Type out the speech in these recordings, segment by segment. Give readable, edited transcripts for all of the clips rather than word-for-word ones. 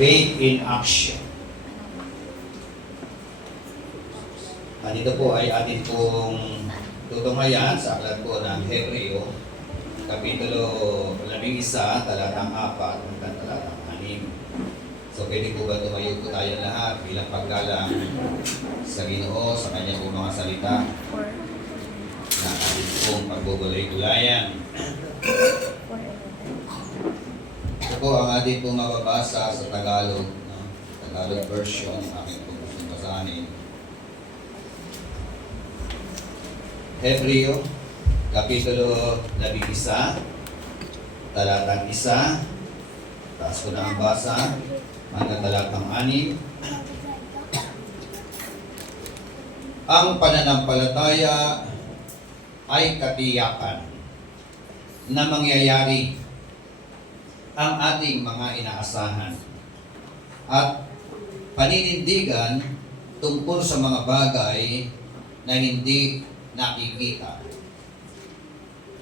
Faith in action. At ito po ay atin pong tutunghayan sa aklat po ng Hebreo, Kapitulo 11, talatang 4, hanggang talatang 6. So pwede po ba tumayo po tayo lahat bilang paggalang sa Ginoo, sa kanya po mga salita na atin pong pagbubulay-gulayan. Ito po ang atin pong mababasa sa Tagalog, no? Tagalog version, aking pong gustong basahin. Hebreo, Kapitulo 11, talatang 1, taas ko na ang basa, hanggang talatang 6. Ang pananampalataya ay katiyakan na mangyayari ang ating mga inaasahan at paninindigan tungkol sa mga bagay na hindi nakikita.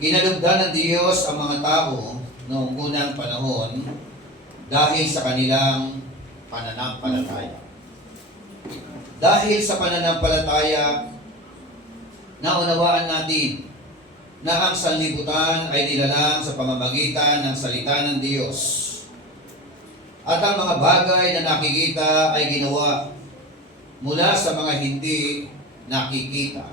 Inalugdan ng Diyos ang mga tao noong unang panahon dahil sa kanilang pananampalataya. Dahil sa pananampalataya, naunawaan natin na ang sanlibutan ay nilalang sa pamamagitan ng salita ng Diyos. At ang mga bagay na nakikita ay ginawa mula sa mga hindi nakikita.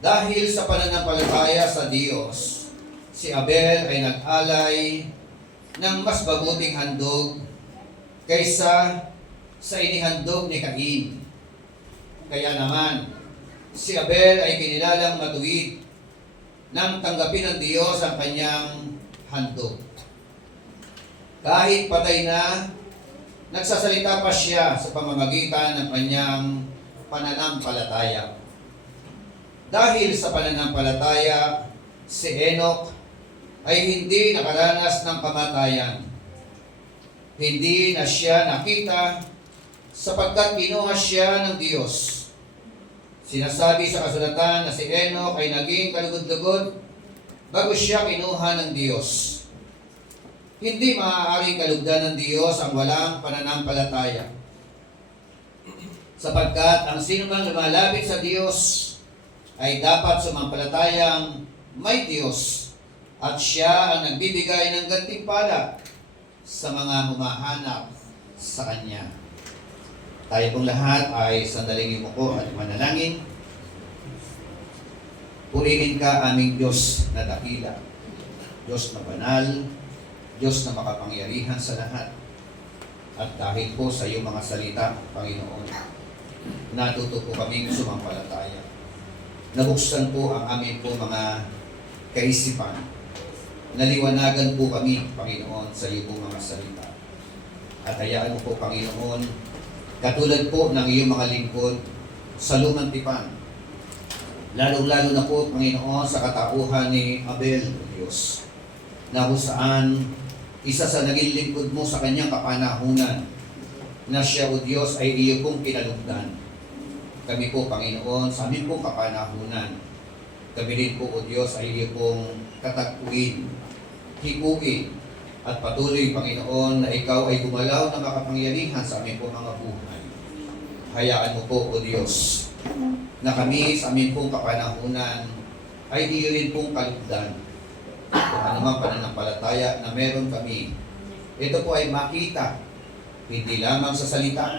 Dahil sa pananampalataya sa Diyos, si Abel ay nag-alay ng mas mabuting handog kaysa sa inihandog ni Cain. Kaya naman, si Abel ay kinilalang matuwid nang tanggapin ng Diyos ang kanyang handog. Kahit patay na, nagsasalita pa siya sa pamamagitan ng kanyang pananampalataya. Dahil sa pananampalataya, si Enoch ay hindi nakaranas ng kamatayan. Hindi na siya nakita sapagkat kinuha siya ng Diyos. Sinasabi sa kasulatan na si Enoch ay naging kalugod-lugod bago siya kinuha ng Diyos. Hindi maaaring kalugdan ng Diyos ang walang pananampalataya. Sapagkat ang sinumang lumalapit sa Diyos ay dapat sumampalatayang may Diyos at siya ang nagbibigay ng gantimpala sa mga humahanap sa Kanya. Tayo pong lahat ay sandaling yumuko at manalangin. Purihin ka aming Diyos na dakila, Diyos na banal, Diyos na makapangyarihan sa lahat. At dahil po sa iyong mga salita, Panginoon, natuto po kaming sumampalataya. Nabuksan po ang aming po mga kaisipan. Naliwanagan po kami, Panginoon, sa iyo po mga salita. At hayaan mo po, Panginoon, katulad po ng iyong mga lingkod sa lumang tipan. Lalong-lalo na po, Panginoon, sa katauhan ni Abel, o Diyos, na kung saan isa sa naging lingkod mo sa kanyang kapanahunan, na siya, o Diyos, ay iyo pong kinalugdan. Kami po, Panginoon, sa amin pong kapanahunan, kami rin po, o Diyos, ay iyo pong katagpuin, hikuin, at patuloy, Panginoon, na ikaw ay gumalaw na makapangyarihan sa amin pong mga buhay. Hayaan mo po, o Diyos, na kami sa amin pong kapanahunan ay iyo rin pong kalugdan. Kung anumang pananampalataya na meron kami, ito po ay makita, hindi lamang sa salita,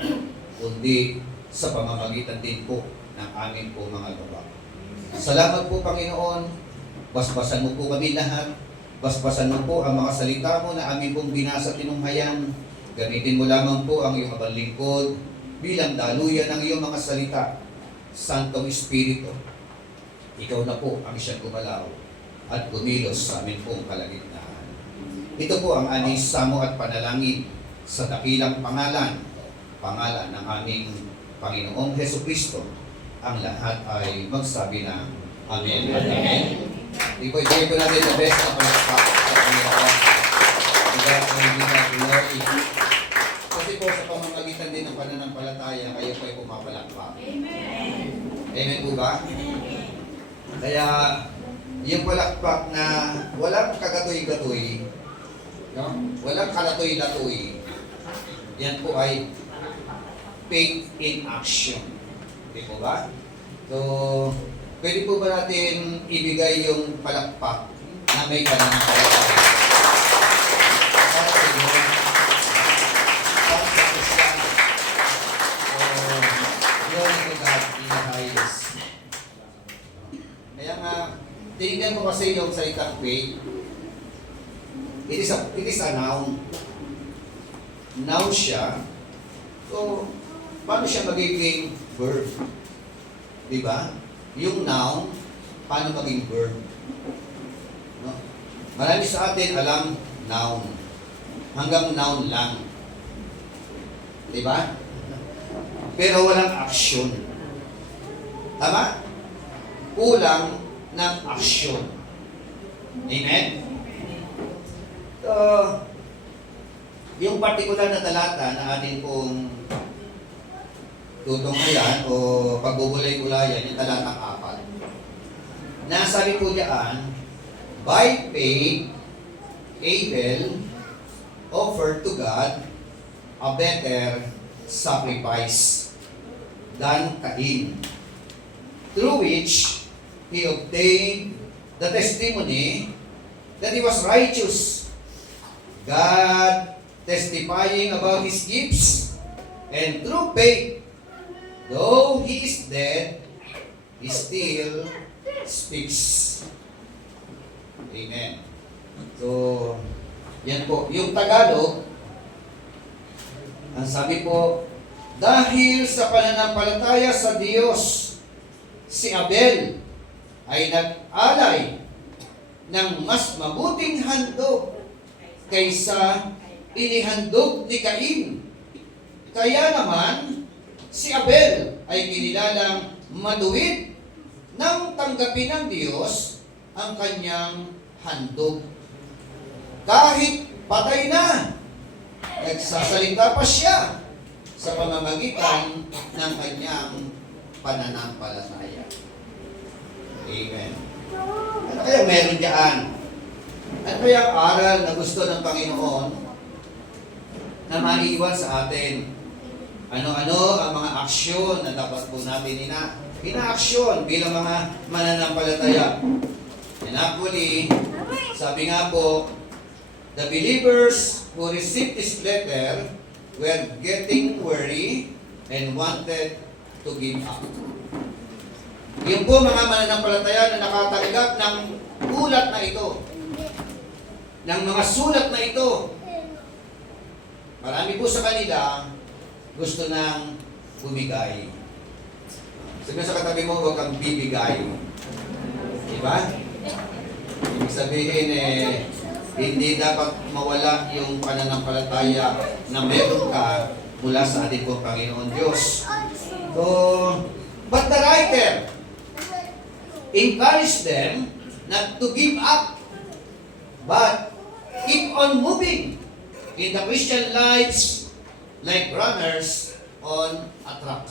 kundi sa pamamagitan din po ng aming po mga gawa. Salamat po, Panginoon. Basbasan mo po kami lahat. Basbasan mo po ang mga salita mo na aming pong binasa tinunghayan. Gamitin mo lamang po ang iyong abang lingkod bilang daluyan ng iyong mga salita. Santong Espiritu, ikaw na po ang siyang gumalaw at kumilos sa amin pong kalagitnaan. Ito po ang aming samo at panalangin sa dakilang pangalan ng aming Panginoong Hesukristo. Ang lahat ay magsabi ng Amen at Amen. Ibigay ko natin the best na palakpak sa Panginoon. Kasi po sa pamamagitan din ng pananampalataya, kayo po ay pumapalakpak. Amen. Amen po ba? Kaya yung palakpak na walang kagatoy-gatoy, no? Walang kalatoy-latoy, Yan po ay faith in action. Di po ba? So, pwede po ba natin ibigay yung palakpak na may pananampalataya? Para sa inyo, para sa Kristiyano. So, glory to God in the highest. Kaya nga, tinignan ko kasi yung salitang faith. It is a noun. Noun siya. So, paano siya magiging verb? Diba? Yung noun, paano maging verb? No? Marami sa atin alam noun. Hanggang noun lang. Diba? Pero walang action. Tama? Kulang ng action. Amen? So, yung particular na talata na atin pong tutunghayan o pagbubulay-bulayan, yung talatang 4. Nasabi po diyan, by faith, Abel offered to God a better sacrifice than Cain, through which he obtained the testimony that he was righteous, God testifying about his gifts, and through faith, though he is dead, he still speaks. Amen. So, yan po. Yung Tagalog, ang sabi po, dahil sa pananampalataya sa Diyos, si Abel ay nag-alay ng mas mabuting handog kaysa inihandog ni Cain. Kaya naman, si Abel ay kinilalang matuwid nang tanggapin ng Diyos ang kanyang handog. Kahit patay na, nagsasalita pa siya sa pamamagitan ng kanyang pananampalataya. Amen. Ano kaya meron diyan? Ano kaya ang aral na gusto ng Panginoon na maiiwan sa atin? Ano-ano ang mga aksyon na dapat po natin ina-aksyon bilang mga mananampalataya? And actually, sabi nga po, the believers who received this letter were getting worried and wanted to give up. Yung po mga mananampalataya na nakatanggap ng ulat na ito, ng mga sulat na ito, marami po sa kanila gusto nang bumigay. Sabi sa katabi mo, huwag kang bibigay. Diba? Ibig sabihin hindi dapat mawala yung pananampalataya na meron ka mula sa ating pong Panginoon Diyos. So, but the writer encouraged them not to give up, but keep on moving in the Christian lives like runners on a track.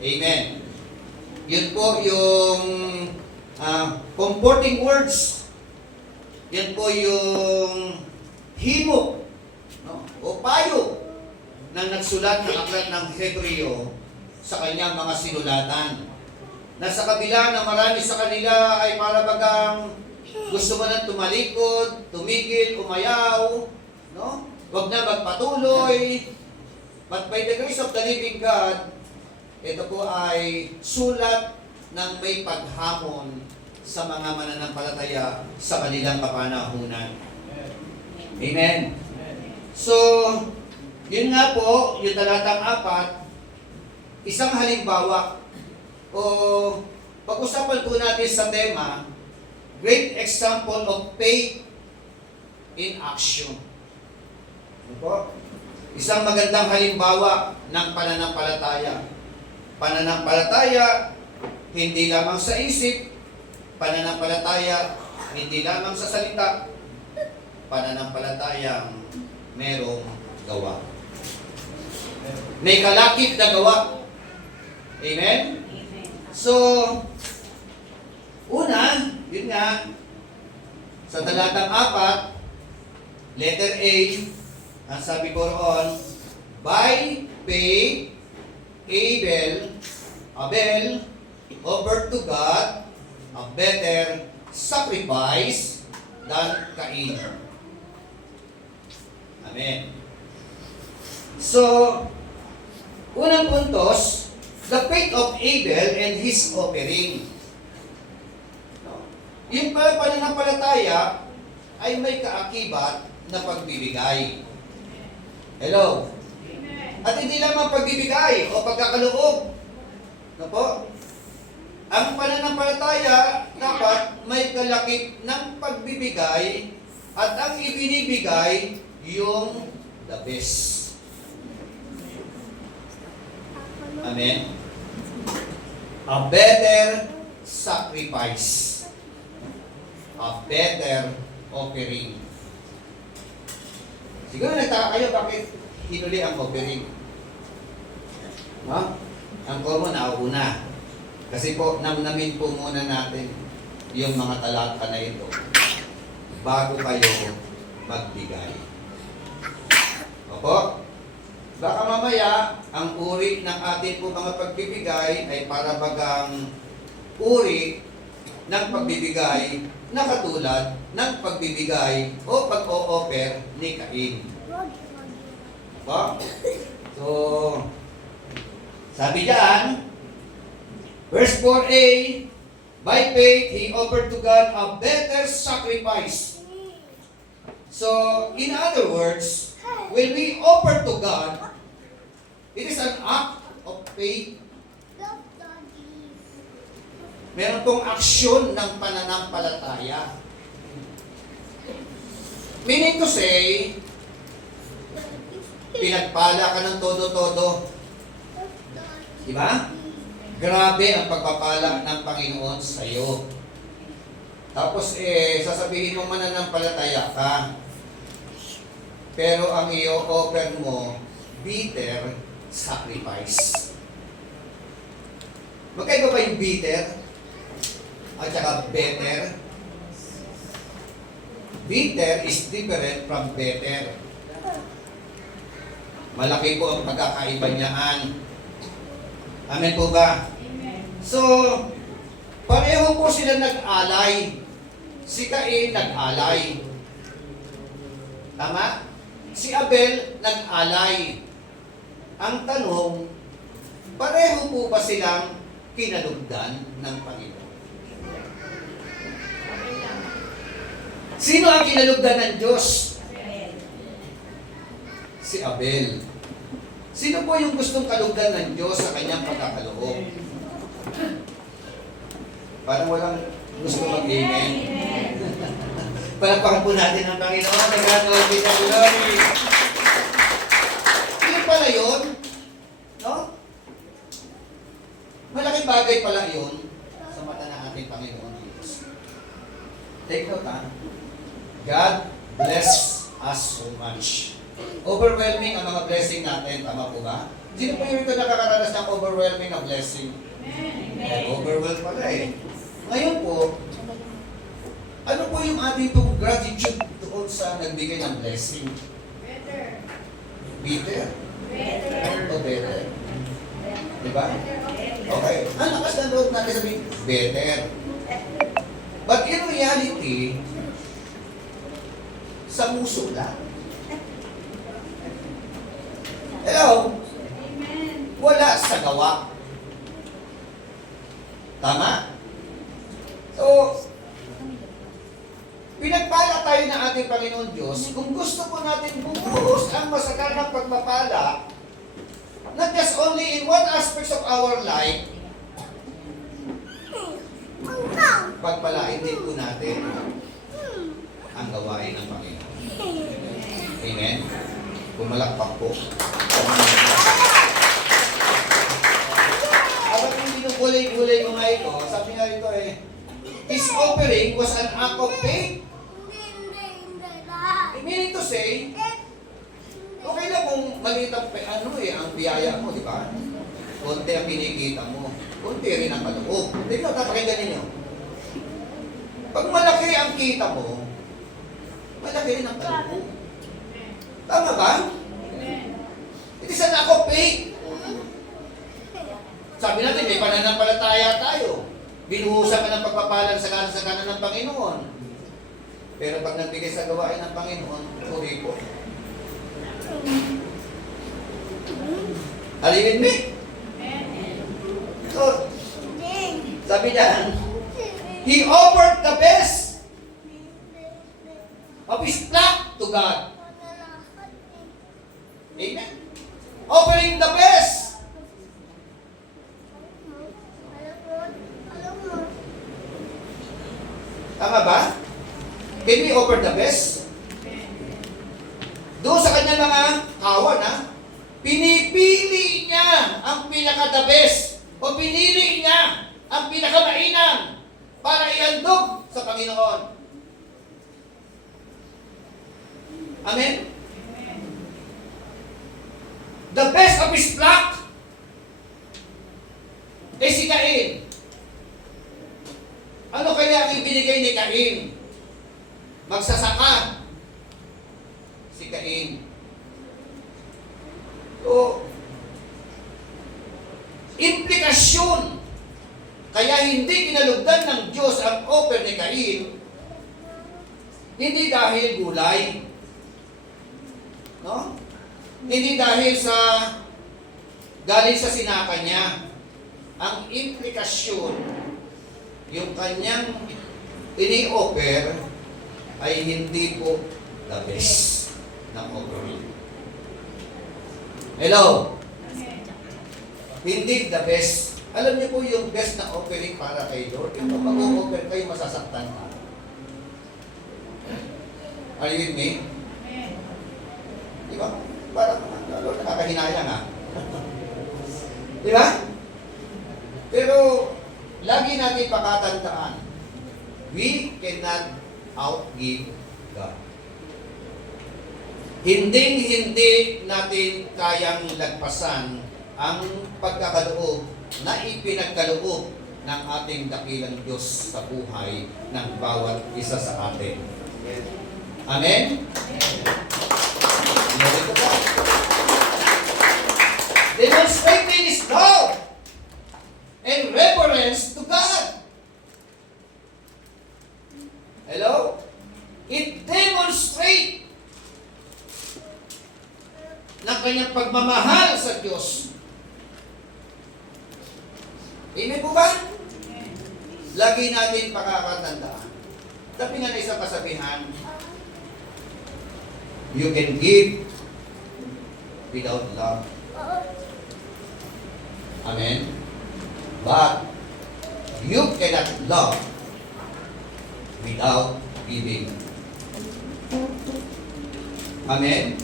Amen. Yun po yung comforting words. Yan po yung himo, no? O payo ng nagsulat ng aklat ng Hebreo sa kanyang mga sinulatan. Na sa kabila na marami sa kanila ay para bagang gusto mo nang tumalikod, tumigil, umayaw, no? Huwag na magpatuloy. But by the grace of the living God, ito po ay sulat ng may paghamon sa mga mananampalataya sa kanilang kapanahunan. Amen. So, yun nga po, yung talatang 4, isang halimbawa o pag-usapan po natin sa tema, great example of faith in action. Ano po? Isang magandang halimbawa ng pananampalataya. Pananampalataya, hindi lamang sa isip, pananampalataya, hindi lamang sa salita, pananampalatayang merong gawa. May kalakip na gawa. Amen? So, una, yun nga, sa talatang 4, letter A, Ang sabi ko roon, by faith, Abel offered to God a better sacrifice than Cain. Amen. So, unang puntos, the faith of Abel and his offering. Yung pananampalataya ay may kaakibat na pagbibigay. Hello? At hindi lamang pagbibigay o pagkakaloob. No po? Ang pananampalataya dapat may kalakip ng pagbibigay at ang ibinibigay yung the best. Amen? A better sacrifice. A better offering. Siguro nagtaka kayo bakit hinuli ang offering. No? Ang common nauna. Kasi po, namnamin po muna natin yung mga talata na ito bago kayo magbigay. Opo? Baka mamaya, ang uri ng ating po mga pagbibigay ay para bagang uri ng pagbibigay na katulad ng pagbibigay o pag-o-offer ni Cain. Opo? So, sabi diyan, verse 4a, by faith, he offered to God a better sacrifice. So, in other words, when we offer to God, it is an act of faith. Meron pong aksyon ng pananampalataya. Meaning to say, pinagpala ka ng todo-todo. Diba? Grabe ang pagpapala ng Panginoon sa iyo. Tapos sasabihin mo mananampalataya ka. Pero ang i-offer mo, bitter sacrifice. Magkaiba ba yung bitter at saka better? Bitter is different from better. Malaki po ang pagkakaiba niyaan. Amen po ba? Amen. So, pareho po sila nag-alay. Si Cain nag-alay. Tama? Si Abel nag-alay. Ang tanong, pareho po ba silang kinalugdan ng Panginoon? Sino ang kinalugdan ng Diyos? Si Abel. Sino po yung gustong kalugdan ng Diyos sa kanyang pagkakaloob? Parang walang gusto mag-amen. Palakpakan po natin ang Panginoon. Nag-glory be the glory. Yun pala yun. No? Malaking bagay pala yun sa mata ng ating Panginoon Diyos. Take note ha. God bless us so much. Overwhelming ang mga blessing natin. Tama po ba? Sino po yung ito nakakaranas ng overwhelming na blessing? Amen. Overwhelmed pala eh. Ngayon po, ano po yung ating pong gratitude doon sa nagbigay ng blessing? Better. Better? Better. O better? Diba? Okay. Ang lakas ng loob natin sabihin, better. But in reality, sa puso lang. Hello? Amen. Wala sa gawa. Tama? So, pinagpala tayo ng ating Panginoon Diyos. Kung gusto po natin bumuhos ang masaganang pagpapala, not just only in one aspect of our life, pagpalain din po natin ang gawain ng Panginoon. Amen? Pumalakpak po. Habang yung binugulay-gulay ko nga ito, sabi nga rito his offering was an act of faith. Meaning to say, okay lang kung maliit ang biyaya mo, di ba? Konti ang kinikita mo. Konti rin ang kaloob. Hindi ko napakinggan ninyo. Pag malaki ang kita mo, malaki rin ang kaloob. Tama ba? It is an act of faith. Sabi natin, may pananampalataya tayo. Binuhusan ka ng pagpapalang sa kanan ng Panginoon. Pero pag nagbigay sa gawain ng Panginoon, sorry po. Are you with me? So, sabi niya, he offered the best of his flock to God. Amen? Offering the best. Tama ba? Can we offer the best? Doon sa kanyang mga kawan, pinipili niya ang pinaka-the best o pinili niya ang pinaka-mainam para ihandog sa Panginoon. Amen? The best of his flock ay si Cain. Ano kaya ang ibinigay ni Cain? Magsasaka. Si Cain. So, implikasyon. Kaya hindi kinalugdan ng Diyos ang offer ni Cain, hindi dahil gulay. No? Hindi dahil sa galing sa sinaka niya. Ang implikasyon, yung kanyang ini-offer ay hindi po the best ng offering. Hello? Hindi the best. Alam niyo po yung best na offering para kay Lord. Yung mag-offer kayo, masasaktan ka. Are you with me? Di ba? Parang, Lord, nakakahinayang ha. Di ba? Pero, lagi natin pakatandaan, we cannot outgive God. Hindi natin kayang lagpasan ang pagkakaloob na ipinagkaloob ng ating dakilang Diyos sa buhay ng bawat isa sa atin. Amen? Demonstrating His love and reverence to God. Hello? It demonstrates ng kanyang pagmamahal sa Diyos. Amen po ba? Lagi natin pakakatandaan. Sabi nga na isang kasabihan, you can give without love. Amen? But you cannot love without giving. Amen?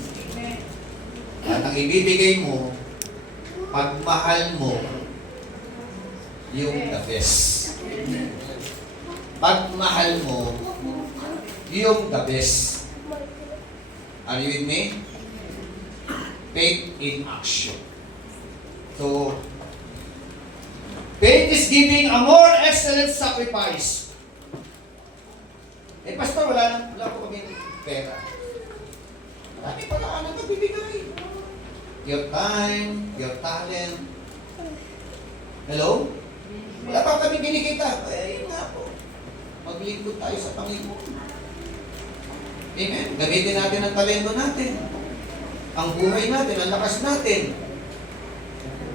At ang ibibigay mo, pagmahal mo, yung the best. Pagmahal mo, yung the best. Are you with me? Faith in action. So, faith is giving a more excellent sacrifice. Eh, pastor, wala po kami pera. Marami pala ka nang nagbibigay. Your time, your talent. Hello? Wala pa kami kinikita. Eh, yun nga po. Maglingkod tayo sa Panginoon. Amen? Gamitin natin ang talento natin. Ang buhay natin, ang lakas natin.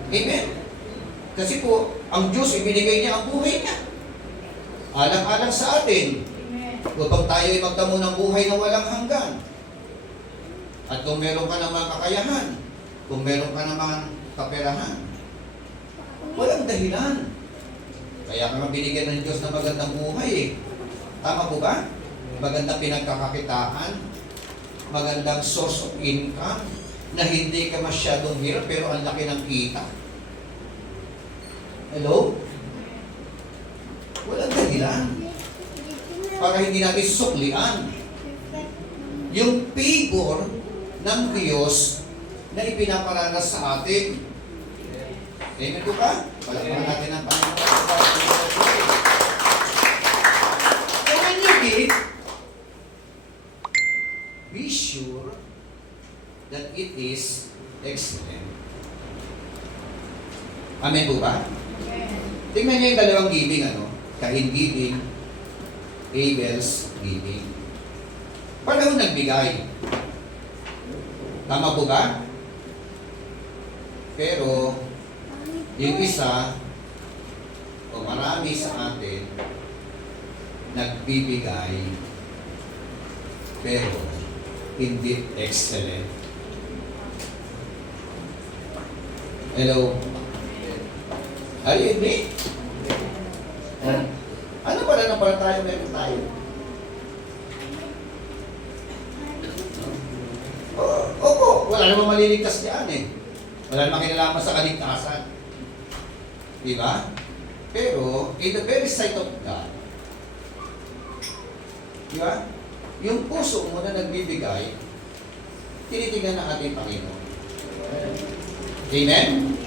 Amen? Kasi po, ang Diyos, ibinigay niya ang buhay niya. Alang-alang sa atin. Upang tayo ay magdamo ng buhay na walang hanggan. At kung meron ka naman kakayahan, kung meron ka naman kaperahan, walang dahilan. Kaya ka binigyan ng Diyos ng magandang buhay eh. Tama po ba? Magandang pinagkakakitaan, magandang source of income, na hindi ka masyadong hirap pero ang laki ng kita. Hello? Walang dahilan. Para hindi natin suklian yung favor ng Diyos na ipinaparanas sa atin. Amen po ba? Palakpakan natin ang Panginoon. So when you give, be sure that it is excellent. Amen po ba? Tingnan niyo yung dalawang giving, Cain giving, Abel's giving. Pareho nagbigay. Tama po ba? Pero, yung isa, o marami sa atin, nagbibigay, pero hindi excellent. Hello? Are you with me? Ano pala na para tayo meron tayo? Opo, wala namang maliligtas diyan eh. Wala namang kinalaman sa kaligtasan. Diba? Pero, in the very sight of God, diba? Yung puso mo na nagbibigay, tinitingnan ng ating Panginoon. Amen?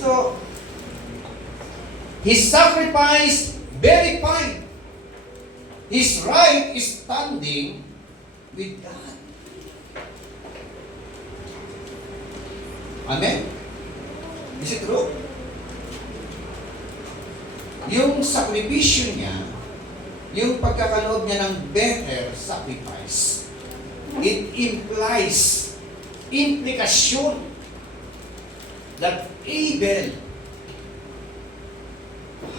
So, His sacrifice verified His right standing with God. Amen? Is it true? Yung sakripisyo niya, yung pagkakaloob niya ng better sacrifice, it implies, implikasyon, that Abel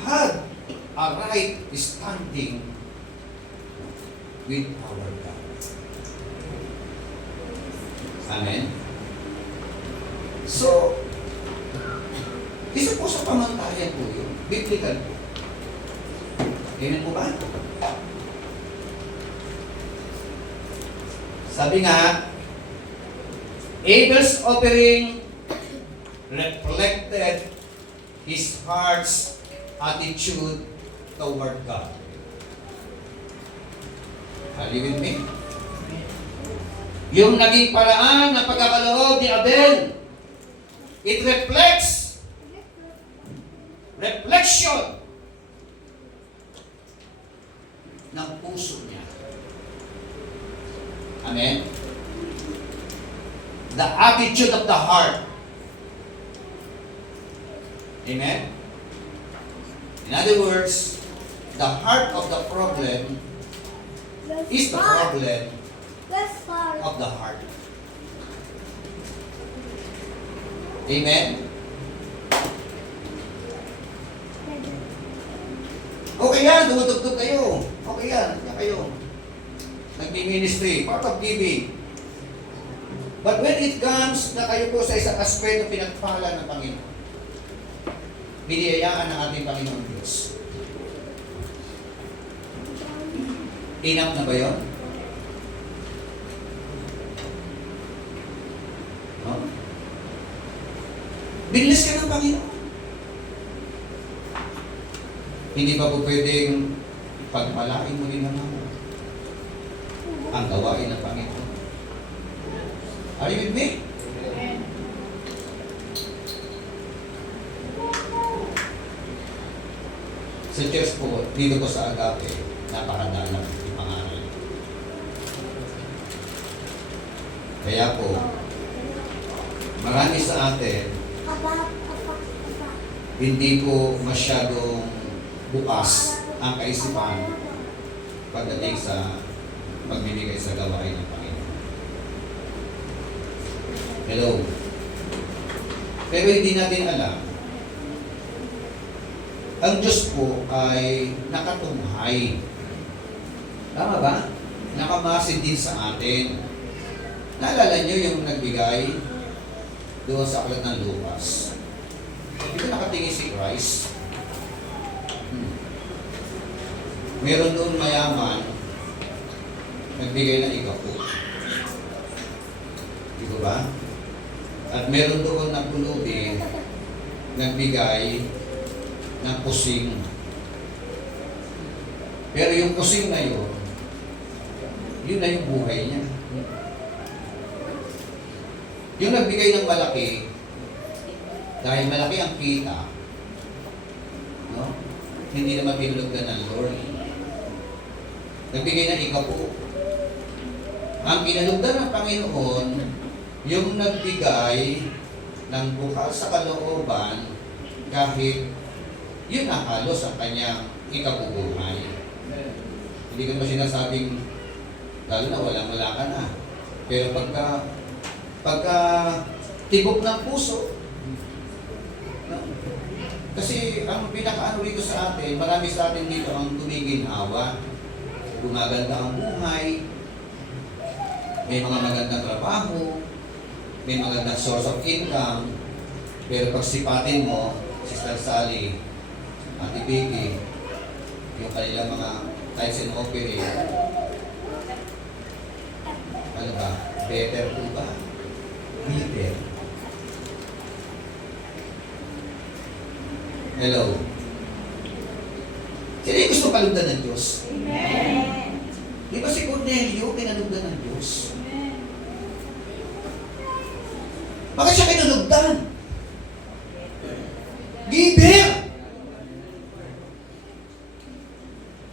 had a right standing with our God. Amen? So, isa po sa pamantayan po yun. Biblical po. Ganyan po ba? Sabi nga, Abel's offering reflected his heart's attitude toward God. Are you with me? Yung naging paraan ng pagkakaloob ni Abel, it reflects reflection ng puso niya. Amen? The attitude of the heart. Amen? In other words, the heart of the problem is the problem of the heart. Amen? Okay yan, dumutugtog kayo. Okay yan, yan kayo. Nagmi-ministry, part of giving. But when it comes na kayo po sa isang aspeto pinagpala ng Panginoon, biniyayaan ng ating Panginoon Diyos. Enough na ba yun? No? Binilis ka ng Panginoon. Hindi pa po pwedeng pagpalain mo rin naman ang gawain ng Panginoon. Are you with me? Sa church po, dito po sa Agape, napakadalang yung pangaral. Kaya po, marami sa atin, hindi po masyadong bukas ang kaisipan pagdating sa pagbibigay sa gawain ng Panginoon. Hello? Pero hindi natin alam, ang Diyos po ay nakatunghay. Tama ba? Nakamasid din sa atin. Naalala nyo yung nagbigay doon sa aklat ng Lucas? Dito nakatingin si Christ. Meron doon mayaman, nagbigay ng ikapo. Di ba? At meron doon na pulubi, nagbigay ng pusing. Pero yung pusing na yun na yung buhay niya. Yung nagbigay ng malaki, dahil malaki ang kita, no? Hindi naman pinulugdan ng Lord. Nagbigay ng ikapo. Ang pinalugdan ng Panginoon Yung nagbigay ng bukas sa kalooban kahit yun ang halos ang kanyang ikabubuhay. Hindi ko pa sinasabing lalo na wala ka na. Pero pagka tibok ng puso, no? Kasi ang pinakaano dito sa atin, marami sa atin dito ang tumiginhawa. Gumaganda ang buhay, may mga magandang trabaho, may magandang source of income, pero pag sipatin mo, Sister Sally, Ate Vicky, yung kanilang mga tights and offering, ano ba? Better po ba? Better. Hello? Sino yung gusto kalugdan ng Diyos? Amen. Di ba si Cornelio kinalugdan ng Diyos? Bakit siya kinalugdan? Giver!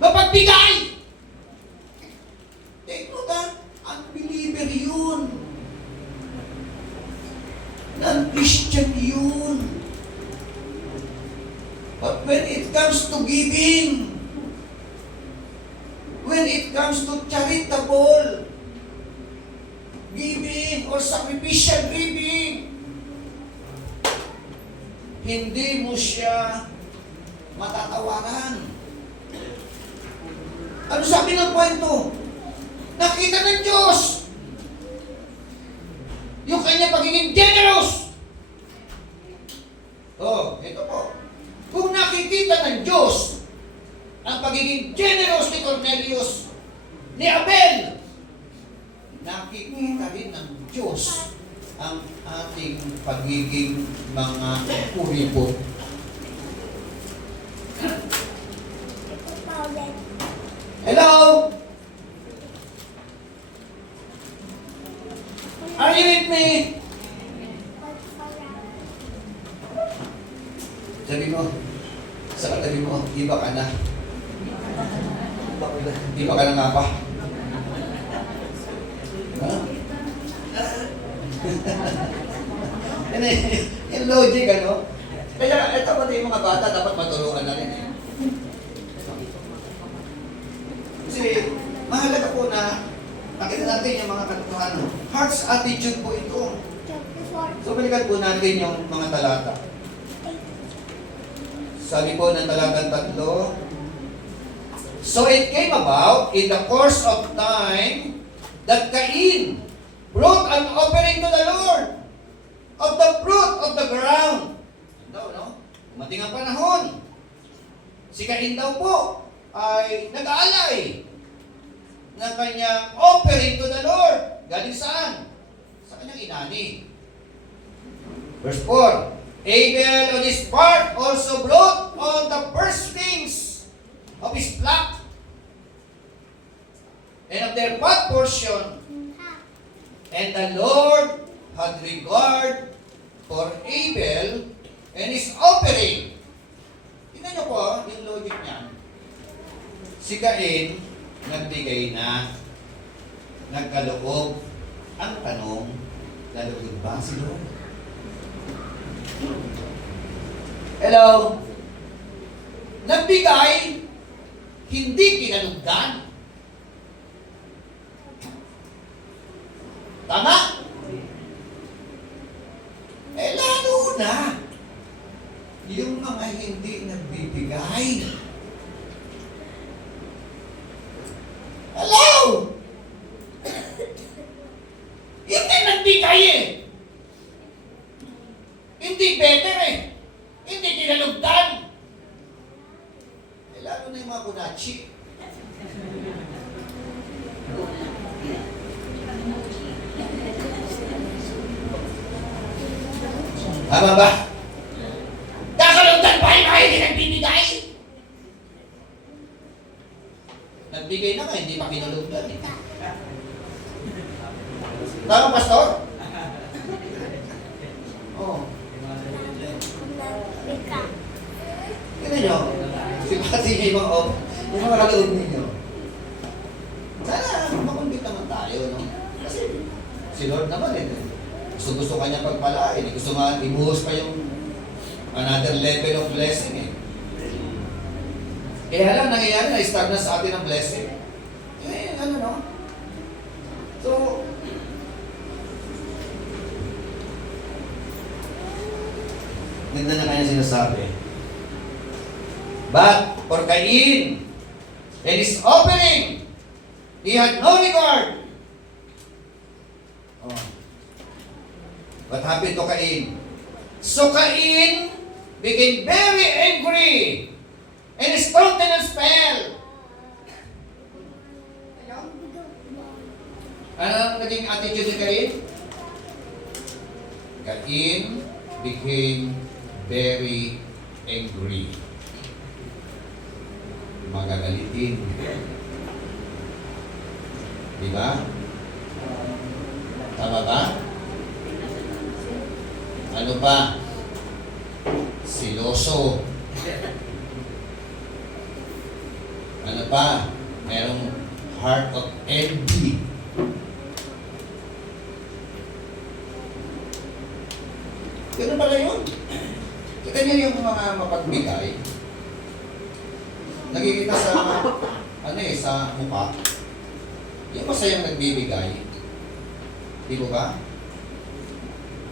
Mapagbigay! Take note ha, unbeliever yun. Non-Christian yun. But when it comes to giving, when it comes to charitable giving or sacrificial giving, hindi mo siya matatawaran. Ano sabi ng kwento? Nakita ng Diyos yung kanya pagiging generous. Oh, ito po. Kung nakikita ng Diyos ang pagiging generous ni Cornelius, ni Abel, nakikita rin ng Diyos ang ating pagiging mga kuripot. Hello? Are you with me? Sabi mo, sa katabi mo, iba ka na. Iba ka na nga pa. Ha? Yung logic, ano? Kaya ito pati yung mga bata dapat matulungan na rin eh. Kasi mahalaga po na nakita natin yung mga katotohanan. Heart's attitude po ito. So balikan po natin yung mga talata. Sabi po ng talatang 3, so it came about in the course of time that Cain brought an offering to the Lord of the fruit of the ground. No? Umating ang panahon. Si Cain daw po ay nag-aalay ng kanyang offering to the Lord. Galing saan? Sa kanyang inani. Verse 4, Abel on his part also brought all the firstlings of his flock and of their fat portion. And the Lord had regard for Abel and his offering. Tingnan niyo po yung logic niya. Si Cain nagbigay na, nagkaloob. Ang tanong, lalugod ba si Lord? Hello? Nagbigay, hindi kinalugdan. Tama? Lalo na yung mga hindi nagbibigay. Hello? Hindi nagbigay eh. Hindi better eh. Hindi kinalugdan. Lalo na yung mga kunachi. Tama ba? Kakalugdan pa yung mga hindi nagbibigay. Nagbigay na nga, hindi pa kinalugdan eh. Tama, Pastor? Oo. Tignan nyo, sipati niyo yung mga kaloob ninyo. Sana makumbit naman tayo, no? Kasi si Lord naman eh. Gusto ka niya pagpalain. Gusto nga ibuhos pa yung another level of blessing eh. Kaya lang, nangyayari na start na sa atin ang blessing. Eh, ano no? So, ganda na kanya sinasabi. But for Cain and his offering, he had no regard. Oh. What happened to Cain? So Cain became very angry and his countenance fell. Ano ang naging attitude ni Cain? Cain became very angry. Magagalitin. Di ba? Tama ba? Ano pa? Siloso. Ano pa? Merong heart of envy. Ganun pala yun. Kita niyo yung mga mapagbigay. Nakikita sa, sa mukha. Yung masayang nagbibigay. Di ba?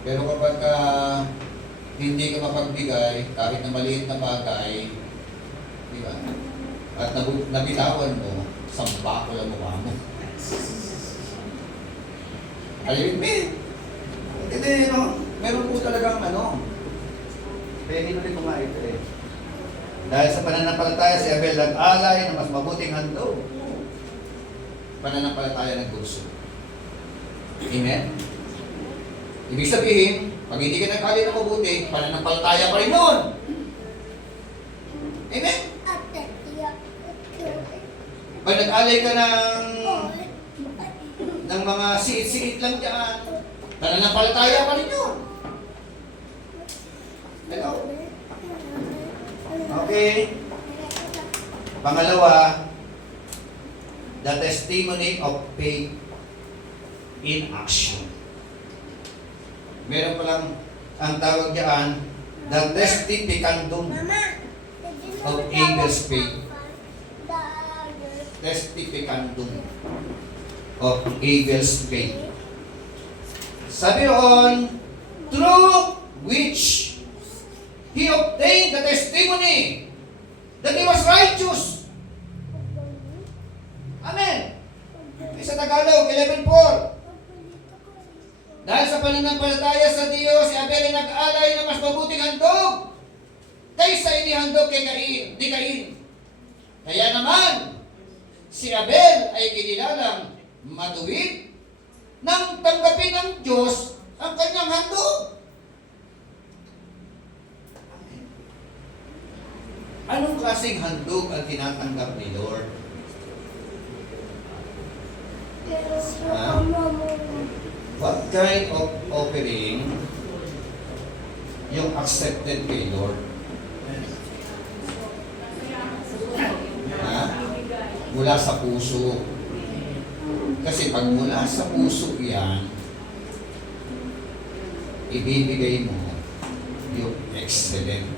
Pero kapag hindi ka mapagbigay, kahit na maliit na bagay, di ba? At nabitawan mo, samba ko lang mukha mo. Ayun, hindi, meron po talagang pwede ulit ko nga ito eh. Dahil sa pananampalataya, si Abel nag-alay ng mas mabuting handog. Pananampalataya ng kurso. Amen? Ibig sabihin, pag hindi ka nag-alay ng mabuti, pananampalataya pa rin yun. Amen? Pag nag-alay ka ng mga siit-siit lang dyan, pananampalataya pa rin yun. Hello? Okay. Pangalawa, the testimony of faith in action. Meron palang ang tawag diyan, the testificandum of Abel's faith. Testificandum of Abel's faith. Sabi roon, through which he obtained the testimony that he was righteous. Amen. Sa Tagalog, 11:4. Dahil sa pananampalataya sa Diyos, si Abel ay nag-alay ng mas mabuting handog kaysa inihandog kay Cain. Kaya naman, si Abel ay kinilalang matuwid nang tanggapin ng Diyos ang kanyang handog. Anong klaseng handog ang tinatanggap ni Lord? What kind of offering yung accepted kay Lord? Mula sa puso. Kasi pag mula sa puso yan, ibibigay mo yung excellent.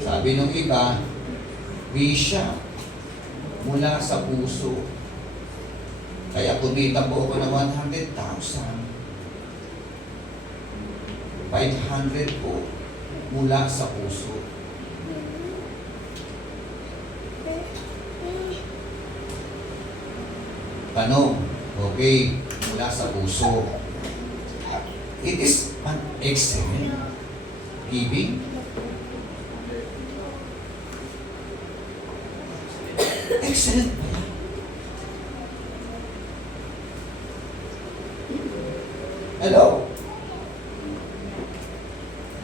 Sabi nung iba, bisya mula sa puso. Kaya kumita po ako ng 100,000. 500 po mula sa puso. Tanong, okay, mula sa puso. It is an excellent giving. Excellent ba yan? Hello?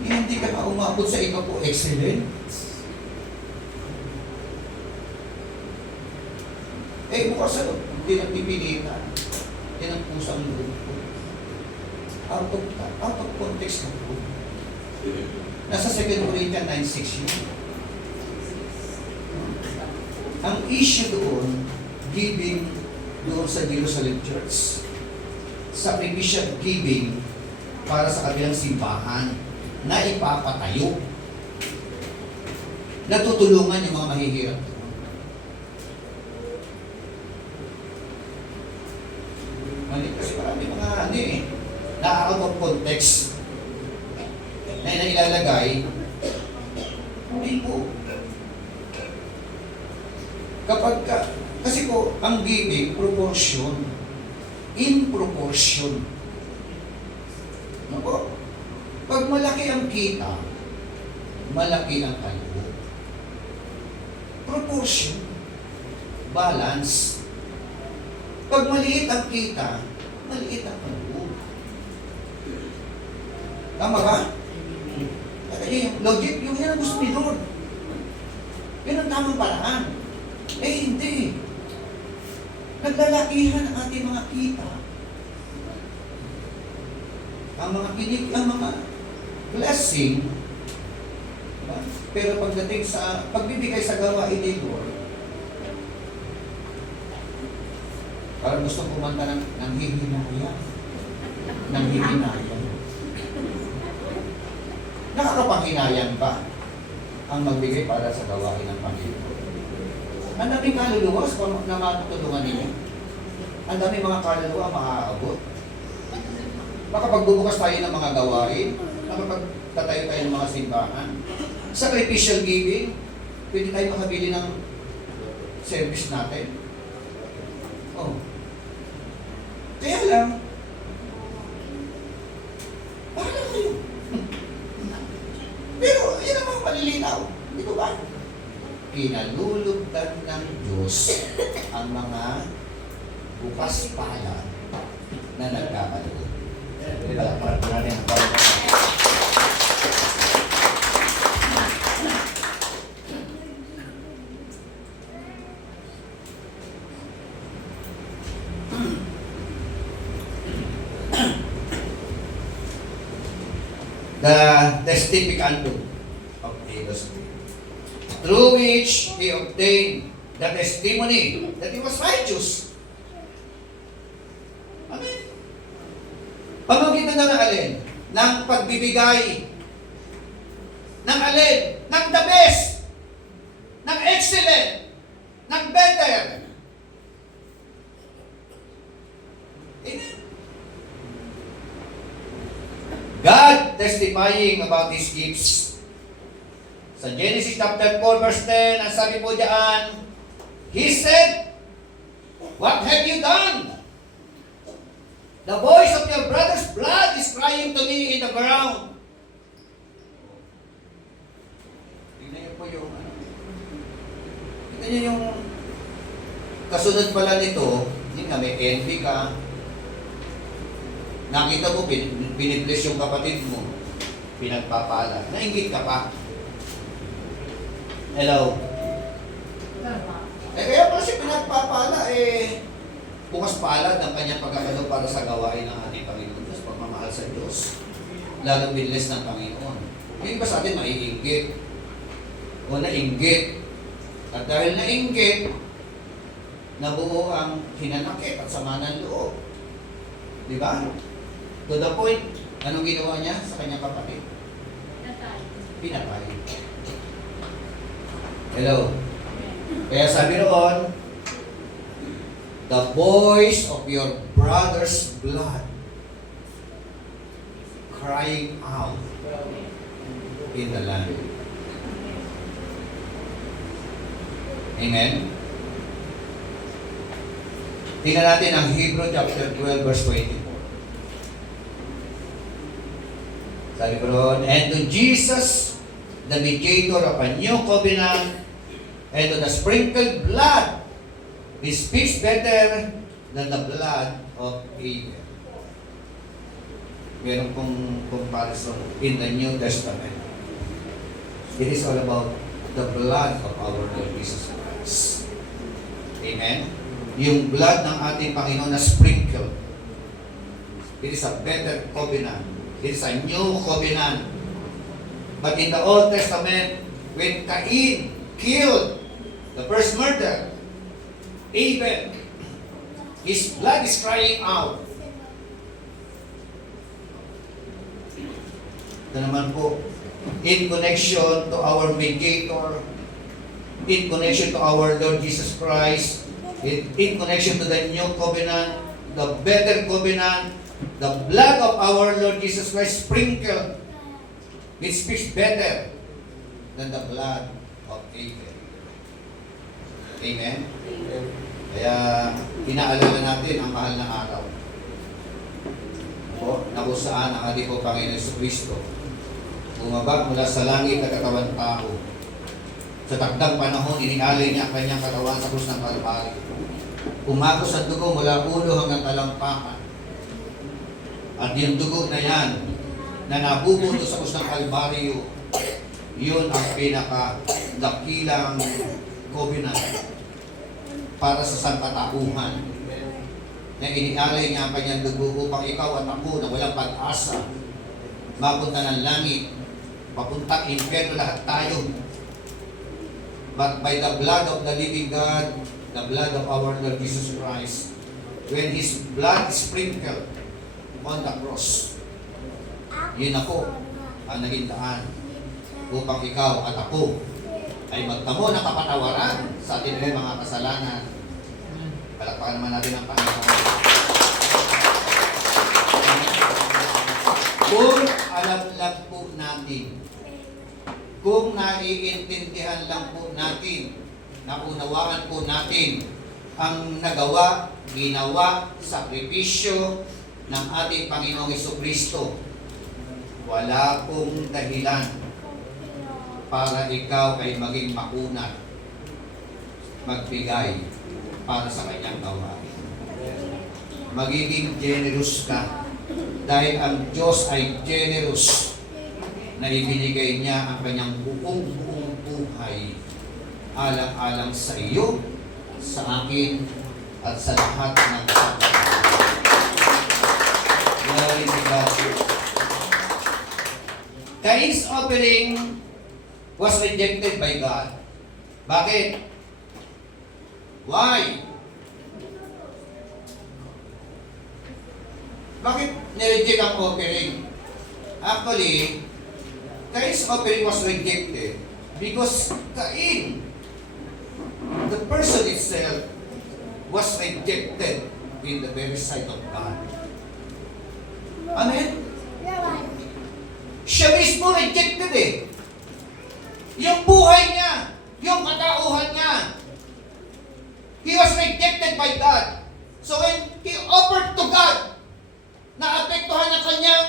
Hindi ka na umabot sa ikaw po, excellent. Bukas sa loob, hindi nagpipilitan. Yan ang pusang loob ko. Out of context na po. Nasa 2 Corinthians 9:6 yun. Ang issue doon, giving doon sa Jerusalem Church. sacrificial giving para sa kabilang simbahan na ipapatayo. Natutulungan yung mga mahihirap. Mali kasi marami mga na-out of context na ilalagay. Hindi po. Kasi po, ang giving, proportion. In proportion. Ano po? Pag malaki ang kita, malaki ang kaloob. Proportion. Balance. Pag maliit ang kita, maliit ang kaloob. Tama ba? Yung logic, yung yan ang gusto ni Lord. Yan ang tamang paraan. Hindi. Naglalakihan ang ating mga kita. Ang mga blessing, diba? Pero pagdating sa pagbibigay sa gawain ni Lord, parang gusto kumanta ng hihinayang. Ng hihinayang. Nakakapanghinayang ba ang magbigay para sa gawain ng Panginoon? Ang daming kaluluwa na matutulungan ninyo. Ang daming mga kaluluwa maaabot. Makapagbubukas tayo ng mga gawain, makapagtatayo tayo ng mga simbahan. Sacrificial giving, pwede tayo makabili ng service natin. Oh. Kaya lang, bahala kayo. Pero yun ang mga malilinaw. Hindi ko ba? Pinalulugdan ng Diyos ang mga bukas palad na nagkakaroon. The testific unto of Jesus, through which he obtained the testimony that he was righteous. Amen. Pamagitan ng alin? Ng pagbibigay. Ng alin? Ng the best. Ng excellent. Ng better. Amen. God testifying about these gifts. Sa Genesis chapter 4 verse 10, ang sabi po diyan, He said, "What have you done? The voice of your brother's blood is crying to me in the ground." Tignan niyo po yung tignan niyo yung kasunod pala nito, yun nga, may envy ka. Nakita mo, binibless yung kapatid mo, pinagpapala. Nainggit ka pa. Hello? Kaya pala siya pinagpapala, bukas palad ng kanyang pagkakalo para sa gawain ng ating Panginoon Diyos, pagmamahal sa Diyos. Lalong biniless ng Panginoon. Yung iba sa atin maiinggit. O nainggit. At dahil nainggit, nabuo ang hinanakit at sama ng loob. Di ba? To the point, anong ginawa niya sa kanyang kapatid? Pinatay. Hello? Kaya sabi roon, the voice of your brother's blood crying out in the land. Amen? Tingnan natin ang Hebrew chapter 12 verse 24. Sabi ko roon, and to Jesus, the mediator of a new covenant, and to the sprinkled blood, he speaks better than the blood of Abel. Meron pong comparison in the New Testament. It is all about the blood of our Lord Jesus Christ. Amen? Yung blood ng ating Panginoon na sprinkle. It is a better covenant. It is a new covenant. But in the Old Testament, when Cain killed the first murder, Abel, his blood is crying out. Ito naman po, in connection to our mediator, in connection to our Lord Jesus Christ, in connection to the new covenant, the better covenant, the blood of our Lord Jesus Christ sprinkled, which speaks better than the blood of Abel. Amen? Kaya inaalala natin ang mahal na araw. O, na kung saan ang ating po Panginoon Jesucristo bumaba mula sa langit na katawan tao. Sa takdang panahon, inialay niya ang kanyang katawan sa krus ng Kalbaryo. Umagos ang dugo mula ulo hanggang talampakan. At yung dugo na yan, na nabubuno sa krus ng Kalbaryo, yun ang pinaka-dakilang covenant para sa sangkatauhan. Na inialay niya ang kanyang dugo upang ikaw at ako na walang pag-asa mapunta ng langit, papunta impyerno lahat tayo. But by the blood of the living God, the blood of our Lord Jesus Christ, when His blood is sprinkled on the cross, yun ako ang naging daan upang ikaw at ako ay magtamo ng kapatawaran sa ating mga kasalanan. Palakpakan naman natin ang Panginoon. Kung alam lang po natin, kung naiintindihan lang po natin, naunawaan po natin ang nagawa, ginawa, sakripisyo ng ating Panginoong Jesucristo, wala pong dahilan para ikaw ay maging makunat, magbigay para sa kanyang gawain. Magiging generous ka dahil ang Diyos ay generous na ibinigay niya ang kanyang buong buhay alang-alang sa iyo, sa akin, at sa lahat ng tao. Glory to God. Cain's offering was rejected by God. Bakit? Why? Bakit nireject ang offering? Actually, Cain's offering was rejected because Cain, the person itself, was rejected in the very sight of God. Amen? Siya mismo rejected eh. Yung buhay niya, yung katauhan niya, he was rejected by God. So when he offered to God, naapektuhan ang kanyang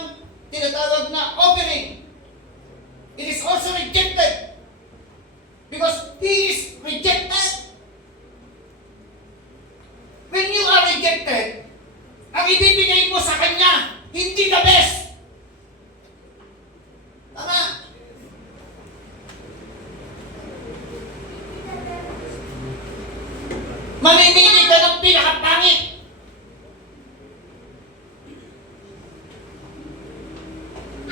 tinatawag na offering, it is also rejected. Because he is rejected. When you are rejected, ang ibibigay mo sa kanya, hindi the best. Tama? Mamimili ka ng pinakapangit.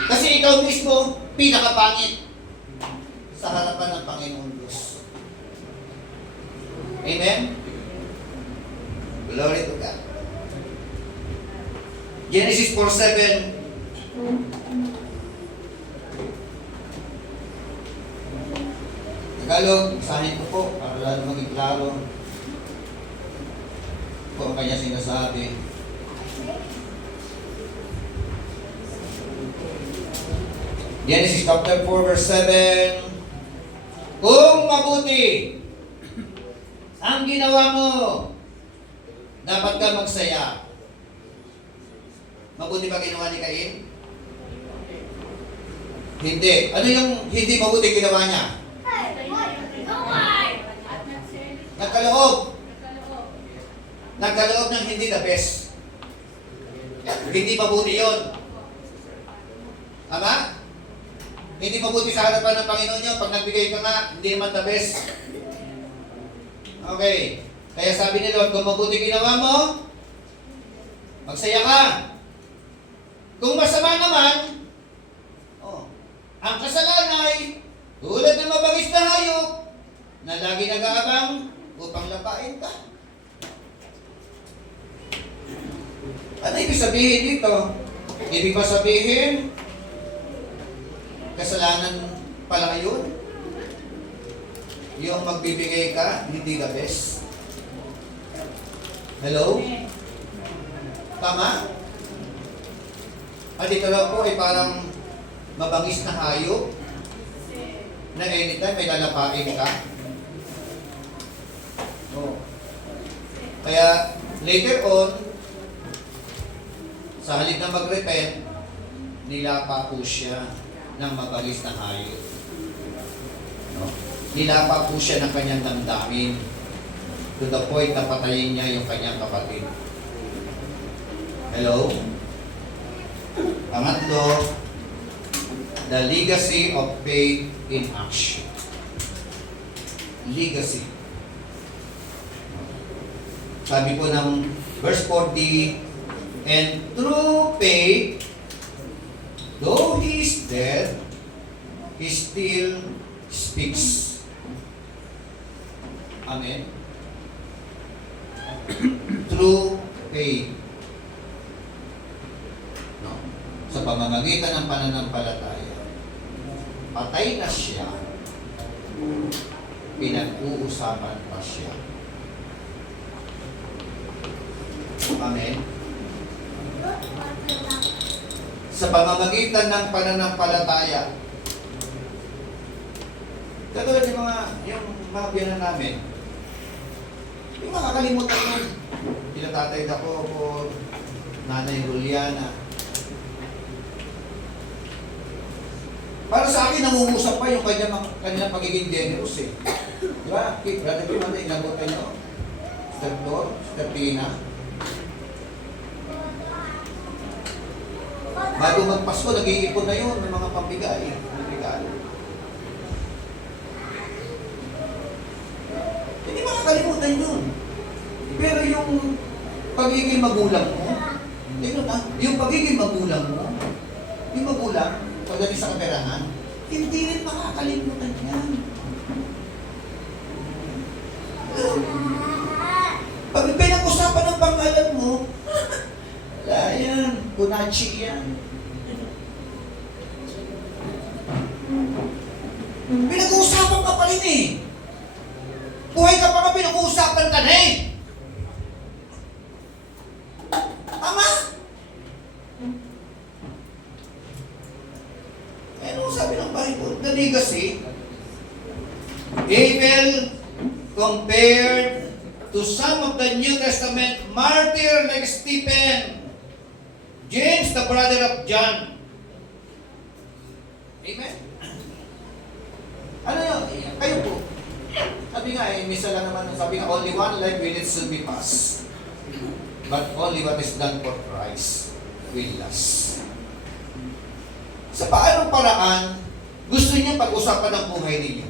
Kasi ikaw mismo, pinakapangit sa harapan ng Panginoon Diyos. Amen? Glory to God. Genesis 4:7. Tagalog, basahin ko po para lalo maging klaro kung ang kanya sinasabi. Genesis chapter 4 verse 7. Kung mabuti ang ginawa mo, dapat ka magsaya. Mabuti ba ginawa ni Cain? Hindi. Ano yung hindi mabuti ginawa niya? Nagkaloob. Nagkaloob ng hindi the best. Hindi mabuti yun. Tama? Hindi mabuti sa harapan ng Panginoon nyo. Pag nagbigay ka nga, hindi naman the best. Okay. Kaya sabi ni Lord, kung mabuti ginawa mo, magsaya ka. Kung masama naman, ang kasalanan ay tulad ng mabangis na hayop na lagi nag-aabang upang lapain ka. Ano ibig sabihin dito? Ibig ba sabihin, Kasalanan pala yun. Yung magbibigay ka, hindi the best. Hello? Tama? At ito lang po ay parang mabangis na hayop na anytime may lalapain ka. Oh. Kaya later on, sa halip na mag-repent, nilapa po siya ng mabangis na hayop. No? Nilapa po siya ng kanyang damdamin to the point na patayin niya yung kanyang kapatid. Hello? Pangatlo, the legacy of faith in action. Legacy. Sabi po ng verse 40, and through faith, though he is dead, he still speaks. Amen? Through faith. No? Sa pamamagitan ng pananampalataya, patay na siya, pinag-uusapan pa siya. Amen? Sa pamamagitan ng pananampalataya, katulad yung mga biyanan namin, yung makakalimutan yun. Pinatatay ako po, Nanay Juliana. Para sa akin, nangungusap pa yung kanyang pagiging generous eh. Di ba? Brother Kim, ano, inabutan nyo? Sister Flor, Sister Tina. Bago magpasko, nag-iipon na yun ng mga pambigay. Hindi makakalimutan yun. Pero yung pagiging magulang mo, yung pagiging magulang mo, yung magulang, pagdating sa kaperahan, hindi rin makakalimutan yan. Pag pinag-usapan ng pangalan mo, wala yan, kunachi yan. Pinag-uusapan ka pa rin eh. Buhay ka pa nga, pinag-uusapan ka na eh. Tama? Ano sabi ng Bible? The legacy, Abel compared to some of the New Testament martyr like Stephen, James, the brother of John. Amen? Ano yun? Kayo po. Sabi nga eh, misa lang naman, sabi nga, only one life will it soon be passed. But only what is done for Christ will last. Sa paanong paraan, gusto niya pag-usapan ng buhay ninyo?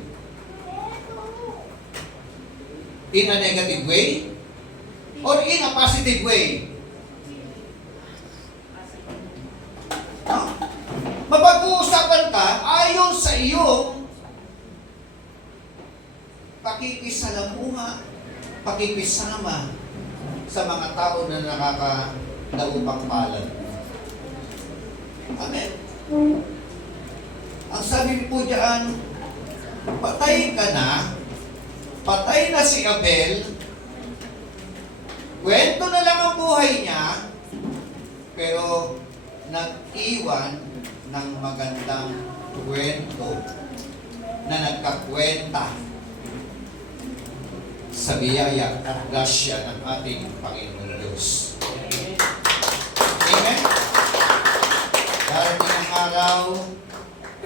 In a negative way? Or in a positive way? No? Mapag-uusapan ka ayon sa iyong pakikisalamuha, pakikisama sa mga tao na nakakadaupang palad. Amen. Ang sabi po diyan, patay ka na, patay na si Abel, kwento na lang ang buhay niya, pero nag-iwan ng magandang kwento na nagkakwenta sa biyaya at grasya ng ating Panginoon Diyos. Amen? Darating ang araw,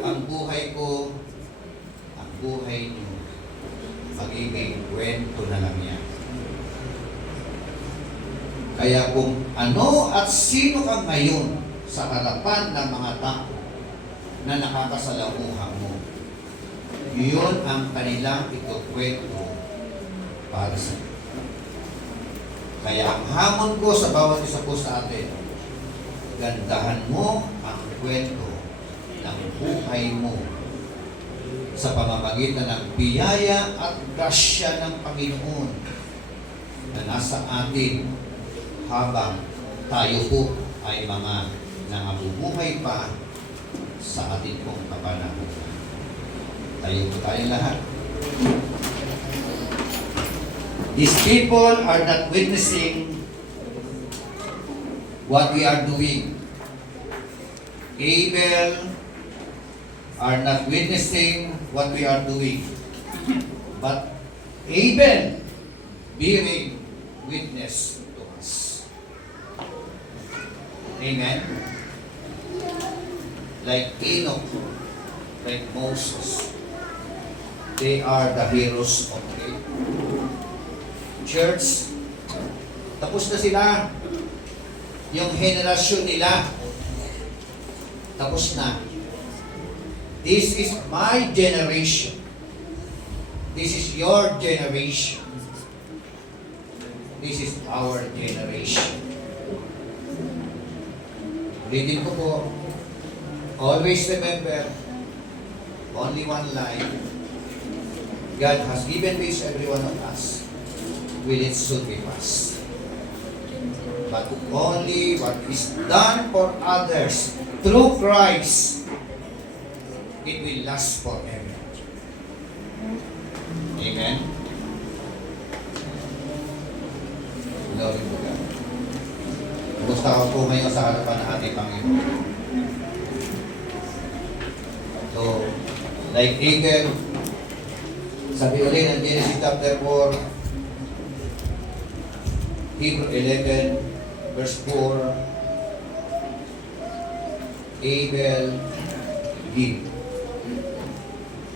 ang buhay ko, ang buhay niyo, magiging kwento na lang yan. Kaya kung ano at sino ka ngayon sa harapan ng mga tao na nakakasalamuha mo, yun ang kanilang ikukwento para sa iyo. Kaya ang hamon ko sa bawat isa po sa atin, gandahan mo ang kwento ng buhay mo sa pamamagitan ng biyaya at grasya ng Panginoon na nasa atin habang tayo po ay mga nangabubuhay pa sa ating pong kapanahonan. Tayo po tayong lahat. These people are not witnessing what we are doing. Abel are not witnessing what we are doing. But Abel bearing witness to us. Amen? Like Enoch, like Moses, they are the heroes of faith. Church, tapos na sila. Yung henerasyon nila, tapos na. This is my generation. This is your generation. This is our generation. Ulitin ko po, always remember, only one life. God has given each every one of us. Will it soon be past? But only what is done for others through Christ, it will last forever. Amen? Glory to God. Kumusta ka po ngayon sa harapan ng ating Panginoon? So, like Abel, sabi ulit ng Genesis chapter 4, Hebrew 11, verse 4, Abel give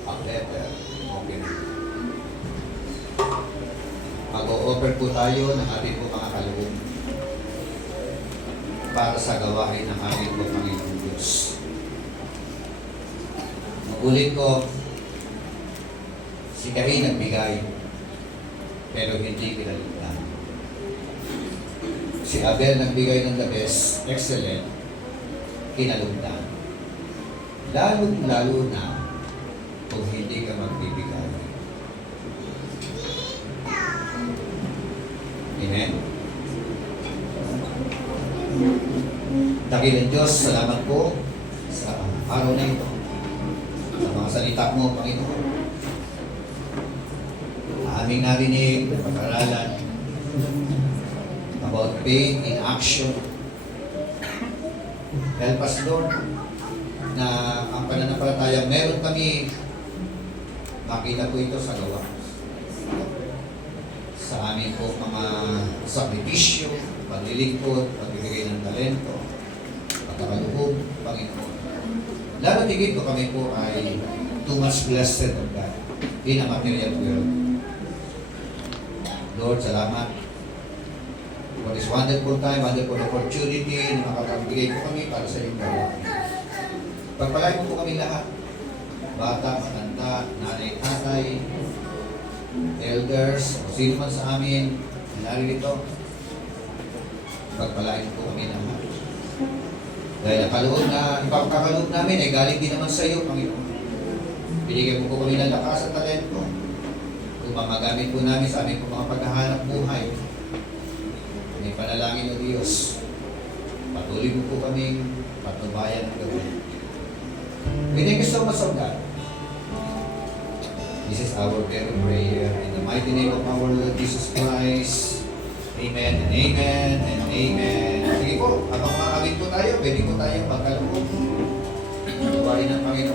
a better offering. Mag-o-offer po tayo ng ating po mga kaloob para sa gawain ng ating po Panginoon Diyos. Ulit ko, si Cain nagbigay, pero hindi kinaligtan. Si Abel nagbigay ng the best, excellent, kinalugdan. Lalo na kung hindi ka magbibigay. Amen? Dakilang Diyos, salamat po sa araw na ito. Sa mga salita mo, Panginoon. Aming narinig na pag-aralan about faith in action. Help us, Lord, na ang pananampalataya, meron kami makita po ito sa gawa. Sa aming po mga sakripisyo, paglilingkod, pagbibigay ng talento, pagkakaloob, Panginoon. Lalo tigit ko kami po ay too much blessed of God in a material world. Lord, salamat for this wonderful time, wonderful opportunity na makapagbigay po kami para sa iyong gawa. Pagpalay mo po kami lahat. Bata, matanda, nanay, tatay, elders, o sino man sa amin, narito. Pagpalay mo po kami lahat. Dahil ang kaloob na ipagkakaloob namin ay galing din naman sa iyo, Panginoon. Binigyan mo po kami ng lakas at talento. Kung mamagamit po namin sa aming mga paghahanap buhay, may panalangin o Diyos, patuloy mo po kaming patnubayan ng gawin. We thank you so much of God. This is our very prayer in the mighty name of our Lord Jesus Christ. Amen and amen and amen. Sige po, habang makakawin po tayo, pwede po tayong magkaloob. Buhay ng Panginoon.